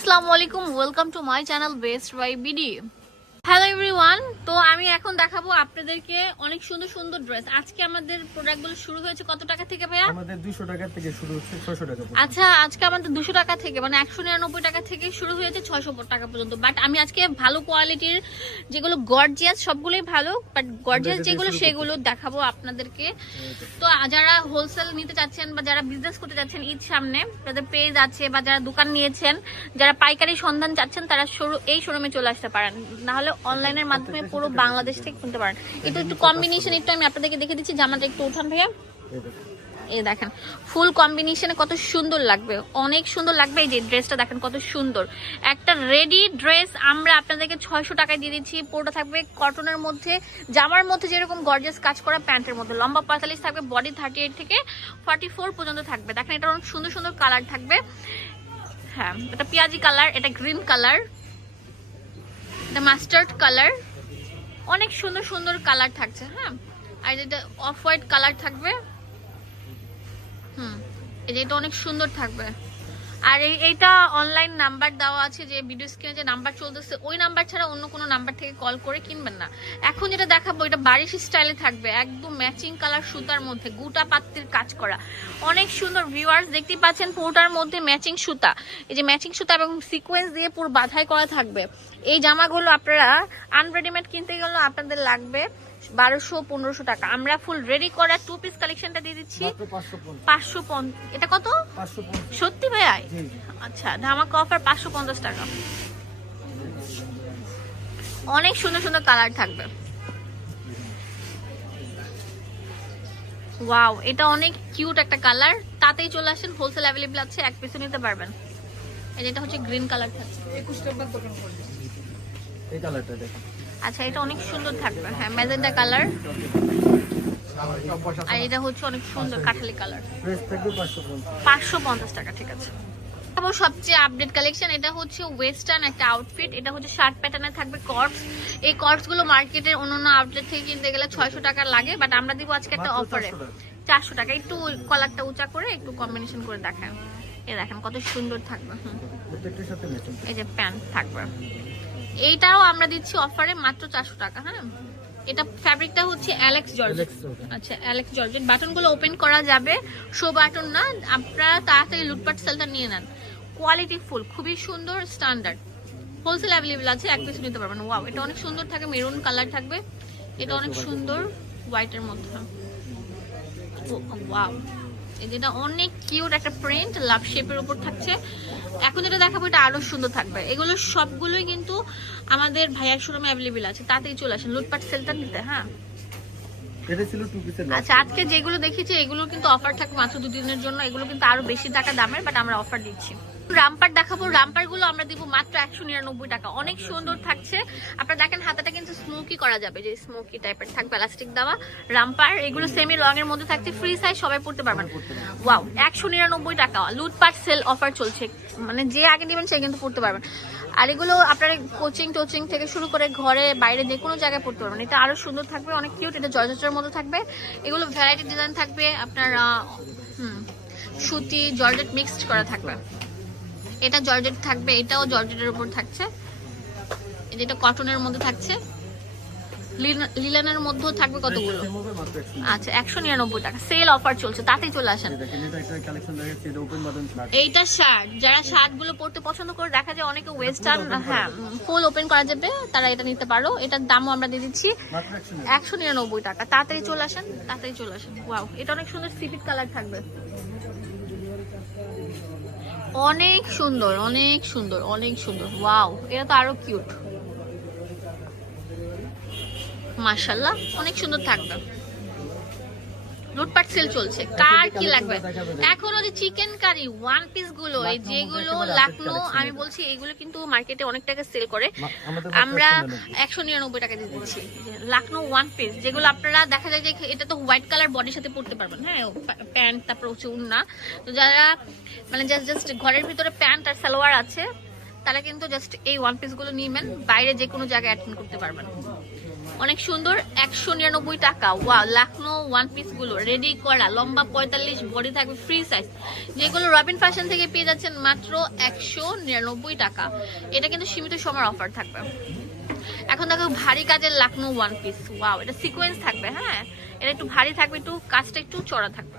আসসালামু আলাইকুম welcome to my channel best buy BD hello Everyone তো আমি এখন দেখাবো আপনাদেরকে অনেক সুন্দর সুন্দর ড্রেস আজকে আমাদের প্রোডাক্টগুলো শুরু হয়েছে কত টাকা থেকে ভাইয়া? আমাদের দুইশো টাকা থেকে শুরু হচ্ছে ছশো টাকা আচ্ছা আজকে আমাদের দুশো টাকা থেকে মানে একশো নিরানব্বই টাকা থেকে শুরু হয়েছে ছয়শো টাকা পর্যন্ত। বাট আমি আজকে ভালো কোয়ালিটির যেগুলো গর্জিয়াস সবগুলোই ভালো বাট গর্জিয়াস যেগুলো সেগুলো দেখাবো আপনাদেরকে। তো। যারা হোলসেল নিতে চাচ্ছেন বা যারা বিজনেস করতে চাচ্ছেন ঈদ সামনে যাদের পেজ আছে বা যারা দোকান নিয়েছেন যারা পাইকারি সন্ধান চাচ্ছেন তারা এই শোরুমে চলে আসতে পারেন। না হলে অনলাইনের মাধ্যমে পুরো বাংলাদেশ থেকে কিনতে পারেন। একটু একটু কম্বিনেশন একটু আমি আপনাদেরকে দেখে দিচ্ছি। জামাটা একটু উঠান ভাইয়া। এই দেখেন ফুল কম্বিনেশনে কত সুন্দর লাগবে। অনেক সুন্দর লাগবে। এই যে ড্রেসটা দেখেন কত সুন্দর। একটা রেডি ড্রেস আমরা আপনাদেরকে ছয়শো টাকায় দিয়ে দিচ্ছি। পুরোটা থাকবে কটনের মধ্যে। জামার মধ্যে যেরকম গর্জাস কাজ করা প্যান্টের মধ্যে। লম্বা পঁয়তাল্লিশ থাকবে বডি থার্টি এইট থেকে ফর্টি ফোর পর্যন্ত থাকবে। দেখেন এটা অনেক সুন্দর সুন্দর কালার থাকবে। হ্যাঁ এটা পেঁয়াজি কালার এটা গ্রিন কালার এটা মাস্টার্ড কালার অনেক সুন্দর সুন্দর কালার থাকছে হ্যাঁ? আর এটা অফ হোয়াইট কালার থাকবে, হুম এটা অনেক সুন্দর থাকবে। আর এই, এইটা অনলাইন নাম্বার দেওয়া আছে যে ভিডিও স্ক্রিনে যে নাম্বার চলতেছে, ওই নাম্বার ছাড়া অন্য কোনো নাম্বার থেকে কল করে কিনবেন না। এখন যেটা দেখাবো, এটা বারিশ স্টাইলে থাকবে, একদম ম্যাচিং কালার সুতার মধ্যে, গুটা পাত্তির কাজ করা। অনেক সুন্দর ভিউয়ার্স দেখতেই পাচ্ছেন পুরোটার মধ্যে ম্যাচিং সুতা। এই যে ম্যাচিং সুতা এবং সিকোয়েন্স দিয়ে পুরো বাধাই করা থাকবে। এই জামাগুলো আপনারা আনরেডিমেড কিনতে গেলে আপনাদের লাগবে। বারোশো পনেরোশো টাকা। আমরা ফুল রেডি করা টু পিস কালেকশনটা দিয়ে দিচ্ছি। পাঁচশো পঞ্চ এটা কত? সত্যি ভাইয়া আচ্ছা ধামাকা অফার পাঁচশো পঞ্চাশ টাকা। অনেক সুন্দর সুন্দর কালার থাকবে। ওয়াও এটা অনেক কিউট একটা কালার তাতেই চলে আসেন হোলসেল অ্যাভেলেবল আছে এক পিসে নিতে পারবেন। এই যেটা হচ্ছে গ্রিন কালার থাকছে। এই কালারটা দেখুন। আচ্ছা এটা অনেক সুন্দর থাকবে। হ্যাঁ ম্যাজেন্ডা কালার। আর এটা হচ্ছে অনেক সুন্দর কাঠালি কালার। পাঁচশো পঞ্চাশ। টাকা ঠিক আছে। তারপর সবচেয়ে আপডেট কালেকশন এটা হচ্ছে ওয়েস্টার্ন একটা আউটফিট এটা হচ্ছে শার্ট প্যাটার্নে থাকবে কর্পস এই কর্পসগুলো মার্কেটের অন্যান্য আউটলেট থেকে কিনতে গেলে ছয়শো টাকা লাগে বাট আমরা দিব আজকে একটা অফারে চারশো টাকা। একটু কলারটা উঁচা করে একটু কম্বিনেশন করে দেখান এই দেখেন কত সুন্দর থাকবে এই যে প্যান্ট থাকবে। এইটাও আমরা দিচ্ছি অফারে মাত্র চারশো টাকা হ্যাঁ? এটা ফ্যাব্রিকটা হচ্ছে অ্যালেক্স জর্জেট আচ্ছা অ্যালেক্স জর্জেট বাটনগুলো ওপেন করা যাবে। শো বাটন না আপনারা তাড়াতাড়ি লুটপাট সেলটা নিয়ে নেন। কোয়ালিটি ফুল খুবই সুন্দর স্ট্যান্ডার্ড হোলসেল অ্যাভেলেবল আছে এক পিস নিতে পারবেন। ওয়াও এটা অনেক সুন্দর থাকে মেরুন কালার থাকবে। এটা অনেক সুন্দর হোয়াইটের মধ্যে। ওয়াও যেটা অনেক কিউট একটা প্রিন্ট লাভ শেপের উপর থাকছে। এখন যেটা দেখাবো, এটা আরও সুন্দর থাকবে। এগুলো সবগুলোই কিন্তু আমাদের ভাইয়ার শোরুমে অ্যাভেলেবেল আছে। তাতেই চলে আসেন লুটপাট সেলটা নিতে হ্যাঁ? এটা ছিল টু পিসের আচ্ছা আজকে যেগুলো দেখেছি এগুলো কিন্তু অফার থাকবে মাত্র দুদিনের জন্য। এগুলো কিন্তু আরও বেশি টাকা দামের বাট আমরা অফার দিচ্ছি। রামপার দেখাবো রামপারগুলো আমরা দিব মাত্র একশো নিরানব্বই টাকা। অনেক সুন্দর থাকছে। আপনারা দেখেন হাতাটা কিন্তু স্মোকি করা যাবে যে স্মোকি টাইপের থাকবে প্লাস্টিক দেওয়া। রামপার এগুলো সেমি রং এর মধ্যে থাকছে ফ্রি সাইজ সবাই পড়তে পারবেন। ওয়াও একশো নিরানব্বই টাকা। লুটপাট সেল অফার চলছে। মানে যে আগে নেবেন সে কিন্তু পড়তে পারবেন। আর এগুলো আপনার কোচিং টোচিং থেকে শুরু করে ঘরে, বাইরে যে কোনো জায়গায় পড়তে পারবেন। এটা আরও সুন্দর থাকবে, অনেক কিউট এটা জর্জেটের মতো থাকবে। এগুলো ভ্যারাইটি ডিজাইন থাকবে, আপনার, হুম, সুতি, জর্জেট মিক্সড করা থাকবে। এটা জর্জেট থাকবে, এটাও জর্জেটের উপর থাকছে। এটা কটনের মধ্যে থাকছে। লিলেনের মধ্যেও থাকবে কতগুলো? আচ্ছা একশো নিরানব্বই টাকা। সেল অফার চলছে তাতেই চলে আসেন। এইটা শার্ট যারা শার্টগুলো পরতে পছন্দ করে দেখা যায় অনেকে ওয়েস্টার্ন হ্যাঁ ফুল ওপেন করা যাবে তারা এটা নিতে পারো। এটার দামও আমরা দিয়ে দিচ্ছি একশো নিরানব্বই। টাকা। তাড়াতাড়ি চলে আসেন তাড়াতাড়ি চলে আসেন। ওয়াও এটা অনেক সুন্দর সিপিট কালার থাকবে। অনেক সুন্দর অনেক সুন্দর অনেক সুন্দর। ওয়াও এটা তো আরও কিউট মাশাল্লাহ অনেক সুন্দর থাকবে। লুটপাট সেল চলছে। কার কি লাগবে? এখন ওই চিকেন কারি ওয়ান পিসগুলো যেগুলো লাকনো আমি বলছি এগুলো কিন্তু মার্কেটে অনেক টাকা সেল করে। আমরা একশো নিরানব্বই টাকা। দিয়ে দিচ্ছি। লাকনো ওয়ান পিস যেগুলো আপনারা দেখা যায় যে এটা তো হোয়াইট কালার বডির সাথে পরতে পারবেন। হ্যাঁ প্যান্ট তারপর হচ্ছে উন্না। তো যারা মানে জাস্ট জাস্ট ঘরের ভিতরে প্যান্ট আর সালোয়ার আছে তারা কিন্তু জাস্ট এই ওয়ান পিসগুলো নিবেন। বাইরে যে কোনো জায়গায় অ্যাটেন্ড করতে পারবেন। অনেক সুন্দর, একশো নিরানব্বই টাকা। ওয়া লাখনো ওয়ান পিসগুলো রেডি করা, লম্বা পঁয়তাল্লিশ, বডি থাকবে ফ্রি সাইজ যেগুলো রবিন ফ্যাশন থেকে পেয়ে যাচ্ছেন মাত্র একশো নিরানব্বই টাকা। এটা কিন্তু সীমিত সময়ের অফার থাকবে। এখন দেখো ভারী কাজের লাখনো ওয়ান পিস ওয়া এটা সিকোয়েন্স থাকবে হ্যাঁ? এটা একটু ভারী থাকবে, একটু কাজটা একটু চড়া থাকবে।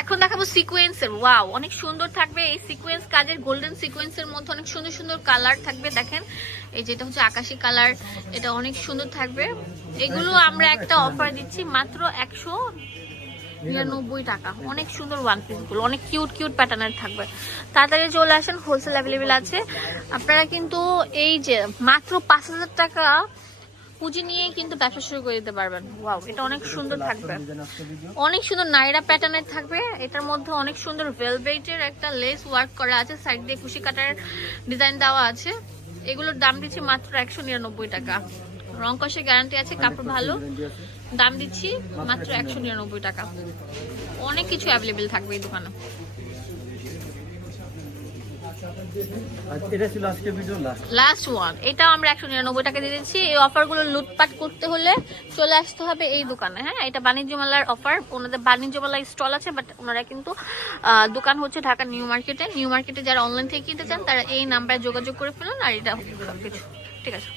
এখন দেখাবো সিকোয়েন্সের ওয়াও অনেক সুন্দর থাকবে এই সিকোয়েন্স কাজের গোল্ডেন সিকোয়েন্সের মধ্যে অনেক সুন্দর সুন্দর কালার থাকবে, দেখেন। এই যেটা হচ্ছে আকাশি কালার এটা অনেক সুন্দর থাকবে। এগুলো আমরা একটা অফার দিচ্ছি মাত্র একশো নিরানব্বই টাকা। অনেক সুন্দর ওয়ান পিসগুলো, অনেক কিউট কিউট প্যাটার্নের থাকবে। তাড়াতাড়ি চলে আসেন হোলসেল অ্যাভেলেবেল আছে। আপনারা কিন্তু এই যে মাত্র পাঁচ হাজার টাকা পুঁজি নিয়ে কিন্তু ব্যবসা শুরু করে দিতে পারবেন। ওয়াও এটা অনেক সুন্দর থাকবে। অনেক সুন্দর নাইরা প্যাটার্নের থাকবে। এটার মধ্যে অনেক সুন্দর ভেলভেটের একটা লেস ওয়ার্ক করা আছে। সাইড দিয়ে কুশি কাটার ডিজাইন দেওয়া আছে। এগুলোর দাম দিচ্ছি মাত্র একশো নিরানব্বই টাকা। রং কষে গ্যারান্টি আছে কাপড় ভালো। দাম দিচ্ছি মাত্র একশো নিরানব্বই টাকা। অনেক কিছু অ্যাভেলেবেল থাকবে এই দোকানে। লাস্ট ওয়ান এটাও আমরা একশো নিরানব্বই টাকা দিয়ে দিচ্ছি। এই অফারগুলো লুটপাট করতে হলে চলে আসতে হবে এই দোকানে হ্যাঁ? এটা অফার ওনাদের স্টল আছে বাট ওনারা কিন্তু দোকান হচ্ছে ঢাকা নিউ মার্কেটে। নিউ মার্কেটে যারা অনলাইন থেকে কিনতে চান, তারা এই নাম্বারে যোগাযোগ করে ফেলুন, আর এটা ঠিক আছে।